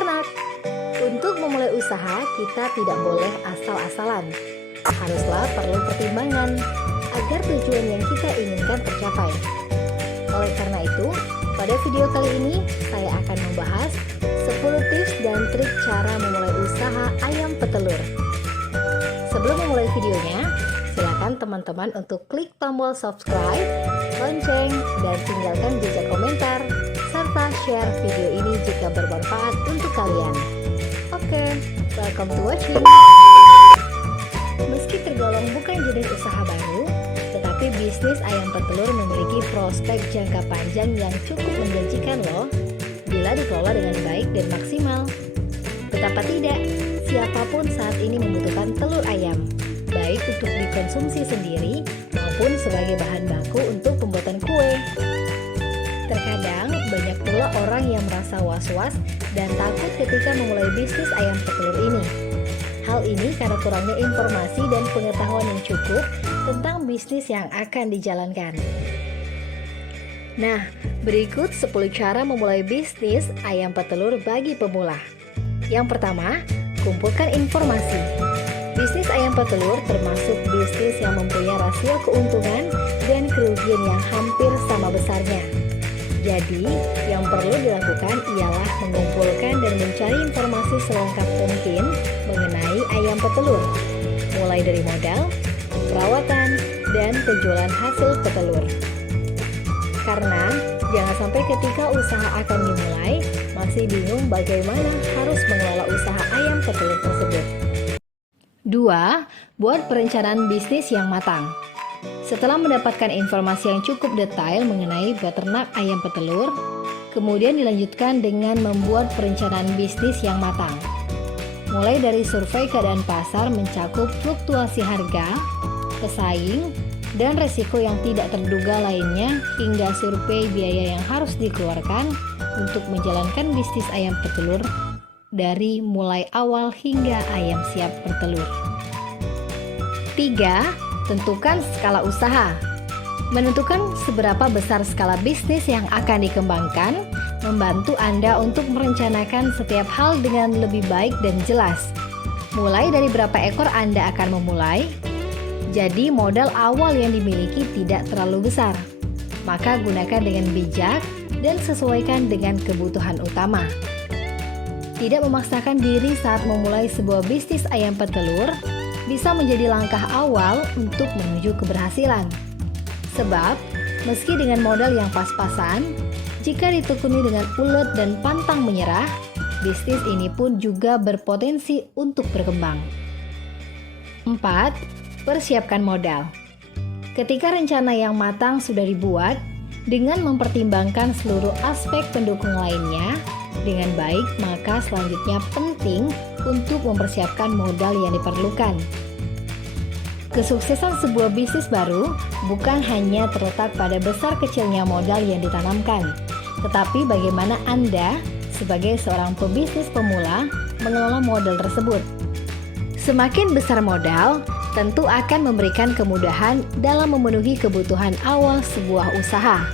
beternak. Untuk memulai usaha, kita tidak boleh asal-asalan. Haruslah perlu pertimbangan agar tujuan yang kita inginkan tercapai. Oleh karena itu, pada video kali ini saya akan membahas 10 tips dan trik cara memulai usaha ayam petelur. Sebelum memulai videonya, silakan teman-teman untuk klik tombol subscribe, lonceng, dan tinggalkan jejak komentar, serta share video ini jika bermanfaat untuk kalian. Oke, welcome to watching. Meski tergolong bukan jenis usaha baru, tetapi bisnis ayam petelur memiliki prospek jangka panjang yang cukup menjanjikan loh, bila dikelola dengan baik dan maksimal. Betapa tidak, siapapun saat ini membutuhkan telur ayam, baik untuk dikonsumsi sendiri maupun sebagai bahan baku untuk pembuatan kue. Terkadang banyak pula orang yang merasa was-was dan takut ketika memulai bisnis ayam petelur ini. Hal ini karena kurangnya informasi dan pengetahuan yang cukup tentang bisnis yang akan dijalankan. Nah, berikut 10 cara memulai bisnis ayam petelur bagi pemula. Yang pertama, kumpulkan informasi. Bisnis ayam petelur termasuk bisnis yang mempunyai rasio keuntungan dan kerugian yang hampir sama besarnya. Jadi, yang perlu dilakukan ialah mengumpulkan dan mencari informasi selengkap mungkin mengenai ayam petelur, mulai dari modal, perawatan, dan penjualan hasil petelur. Karena jangan sampai ketika usaha akan dimulai, masih bingung bagaimana harus mengelola usaha ayam petelur tersebut. 2. Buat perencanaan bisnis yang matang. Setelah mendapatkan informasi yang cukup detail mengenai beternak ayam petelur, kemudian dilanjutkan dengan membuat perencanaan bisnis yang matang. Mulai dari survei keadaan pasar mencakup fluktuasi harga, pesaing, dan resiko yang tidak terduga lainnya, hingga survei biaya yang harus dikeluarkan untuk menjalankan bisnis ayam petelur dari mulai awal hingga ayam siap bertelur. 3. Tentukan skala usaha. Menentukan seberapa besar skala bisnis yang akan dikembangkan membantu Anda untuk merencanakan setiap hal dengan lebih baik dan jelas. Mulai dari berapa ekor Anda akan memulai, jadi modal awal yang dimiliki tidak terlalu besar. Maka gunakan dengan bijak dan sesuaikan dengan kebutuhan utama. Tidak memaksakan diri saat memulai sebuah bisnis ayam petelur bisa menjadi langkah awal untuk menuju keberhasilan. Sebab, meski dengan modal yang pas-pasan, jika ditekuni dengan ulet dan pantang menyerah, bisnis ini pun juga berpotensi untuk berkembang. 4. Persiapkan modal. Ketika rencana yang matang sudah dibuat, dengan mempertimbangkan seluruh aspek pendukung lainnya dengan baik, maka selanjutnya penting untuk mempersiapkan modal yang diperlukan. Kesuksesan sebuah bisnis baru bukan hanya terletak pada besar kecilnya modal yang ditanamkan, tetapi bagaimana Anda sebagai seorang pebisnis pemula mengelola modal tersebut. Semakin besar modal, tentu akan memberikan kemudahan dalam memenuhi kebutuhan awal sebuah usaha.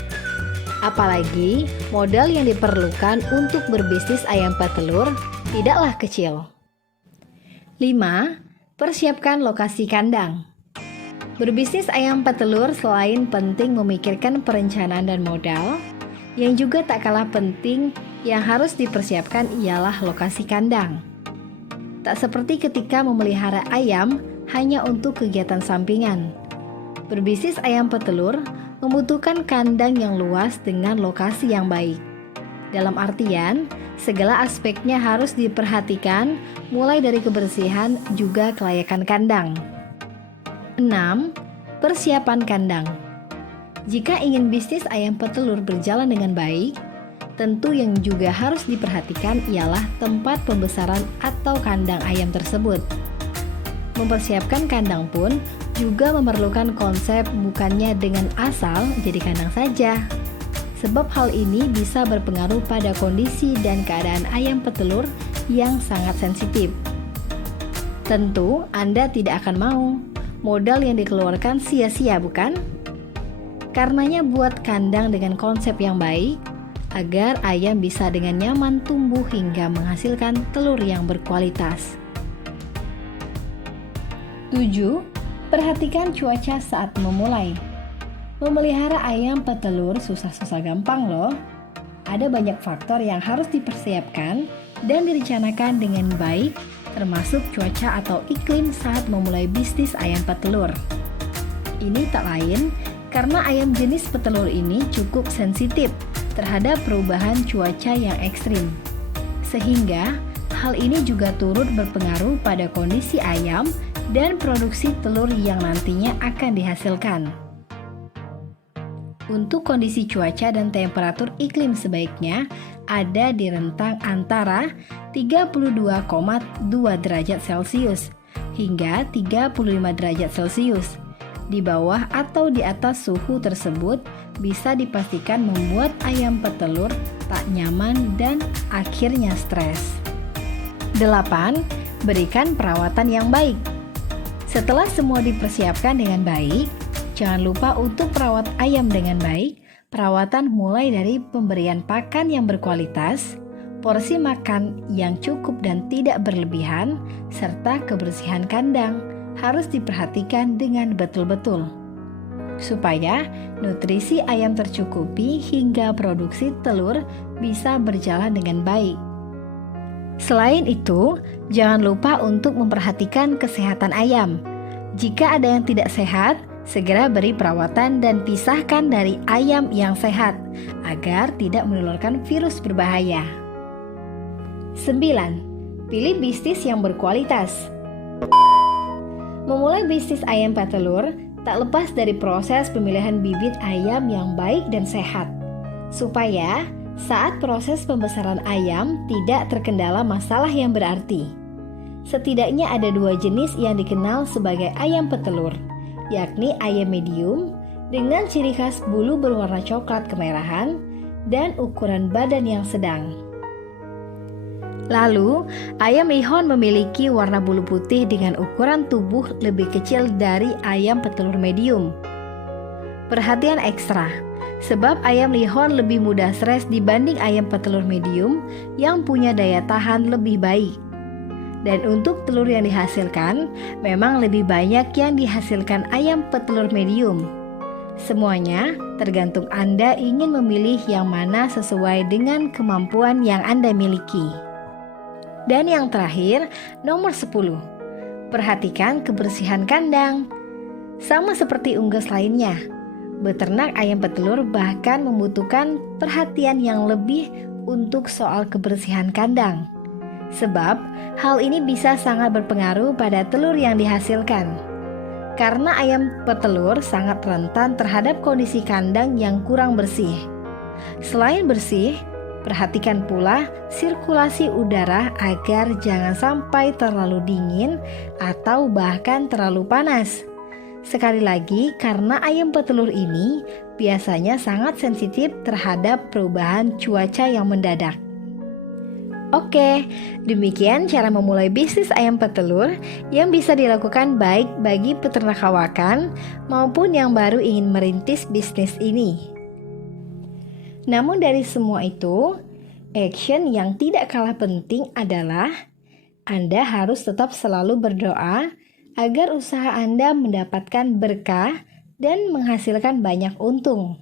Apalagi modal yang diperlukan untuk berbisnis ayam petelur tidaklah kecil. 5. Persiapkan lokasi kandang. Berbisnis ayam petelur selain penting memikirkan perencanaan dan modal, yang juga tak kalah penting yang harus dipersiapkan ialah lokasi kandang. Tak seperti ketika memelihara ayam hanya untuk kegiatan sampingan. Berbisnis ayam petelur membutuhkan kandang yang luas dengan lokasi yang baik. Dalam artian, segala aspeknya harus diperhatikan, mulai dari kebersihan juga kelayakan kandang. 6. Persiapan kandang. Jika ingin bisnis ayam petelur berjalan dengan baik, tentu yang juga harus diperhatikan ialah tempat pembesaran atau kandang ayam tersebut. Mempersiapkan kandang pun juga memerlukan konsep, bukannya dengan asal jadi kandang saja. Sebab hal ini bisa berpengaruh pada kondisi dan keadaan ayam petelur yang sangat sensitif. Tentu Anda tidak akan mau modal yang dikeluarkan sia-sia, bukan? Karenanya buat kandang dengan konsep yang baik, agar ayam bisa dengan nyaman tumbuh hingga menghasilkan telur yang berkualitas. 7. Perhatikan cuaca saat memulai. Memelihara ayam petelur susah-susah gampang loh. Ada banyak faktor yang harus dipersiapkan dan direncanakan dengan baik, termasuk cuaca atau iklim saat memulai bisnis ayam petelur. Ini tak lain karena ayam jenis petelur ini cukup sensitif terhadap perubahan cuaca yang ekstrim. Sehingga hal ini juga turut berpengaruh pada kondisi ayam dan produksi telur yang nantinya akan dihasilkan. Untuk kondisi cuaca dan temperatur iklim sebaiknya ada di rentang antara 32,2 derajat Celcius hingga 35 derajat Celcius. Di bawah atau di atas suhu tersebut bisa dipastikan membuat ayam petelur tak nyaman dan akhirnya stres. 8. Berikan perawatan yang baik. Setelah semua dipersiapkan dengan baik, jangan lupa untuk merawat ayam dengan baik. Perawatan mulai dari pemberian pakan yang berkualitas, porsi makan yang cukup dan tidak berlebihan, serta kebersihan kandang harus diperhatikan dengan betul-betul supaya nutrisi ayam tercukupi hingga produksi telur bisa berjalan dengan baik. Selain itu, jangan lupa untuk memperhatikan kesehatan ayam. Jika ada yang tidak sehat, segera beri perawatan dan pisahkan dari ayam yang sehat agar tidak menularkan virus berbahaya. 9. Pilih bisnis yang berkualitas. Memulai bisnis ayam petelur tak lepas dari proses pemilihan bibit ayam yang baik dan sehat, supaya saat proses pembesaran ayam tidak terkendala masalah yang berarti. Setidaknya ada 2 jenis yang dikenal sebagai ayam petelur, yakni ayam medium dengan ciri khas bulu berwarna coklat kemerahan dan ukuran badan yang sedang. Lalu, ayam Ihon memiliki warna bulu putih dengan ukuran tubuh lebih kecil dari ayam petelur medium. Perhatian ekstra, sebab ayam Ihon lebih mudah stres dibanding ayam petelur medium yang punya daya tahan lebih baik. Dan untuk telur yang dihasilkan, memang lebih banyak yang dihasilkan ayam petelur medium. Semuanya tergantung Anda ingin memilih yang mana sesuai dengan kemampuan yang Anda miliki. Dan yang terakhir, nomor 10. Perhatikan kebersihan kandang. Sama seperti unggas lainnya, beternak ayam petelur bahkan membutuhkan perhatian yang lebih untuk soal kebersihan kandang. Sebab hal ini bisa sangat berpengaruh pada telur yang dihasilkan. Karena ayam petelur sangat rentan terhadap kondisi kandang yang kurang bersih. Selain bersih, perhatikan pula sirkulasi udara agar jangan sampai terlalu dingin atau bahkan terlalu panas. Sekali lagi, karena ayam petelur ini biasanya sangat sensitif terhadap perubahan cuaca yang mendadak. Oke, demikian cara memulai bisnis ayam petelur yang bisa dilakukan baik bagi peternak kawakan maupun yang baru ingin merintis bisnis ini. Namun dari semua itu, action yang tidak kalah penting adalah Anda harus tetap selalu berdoa agar usaha Anda mendapatkan berkah dan menghasilkan banyak untung.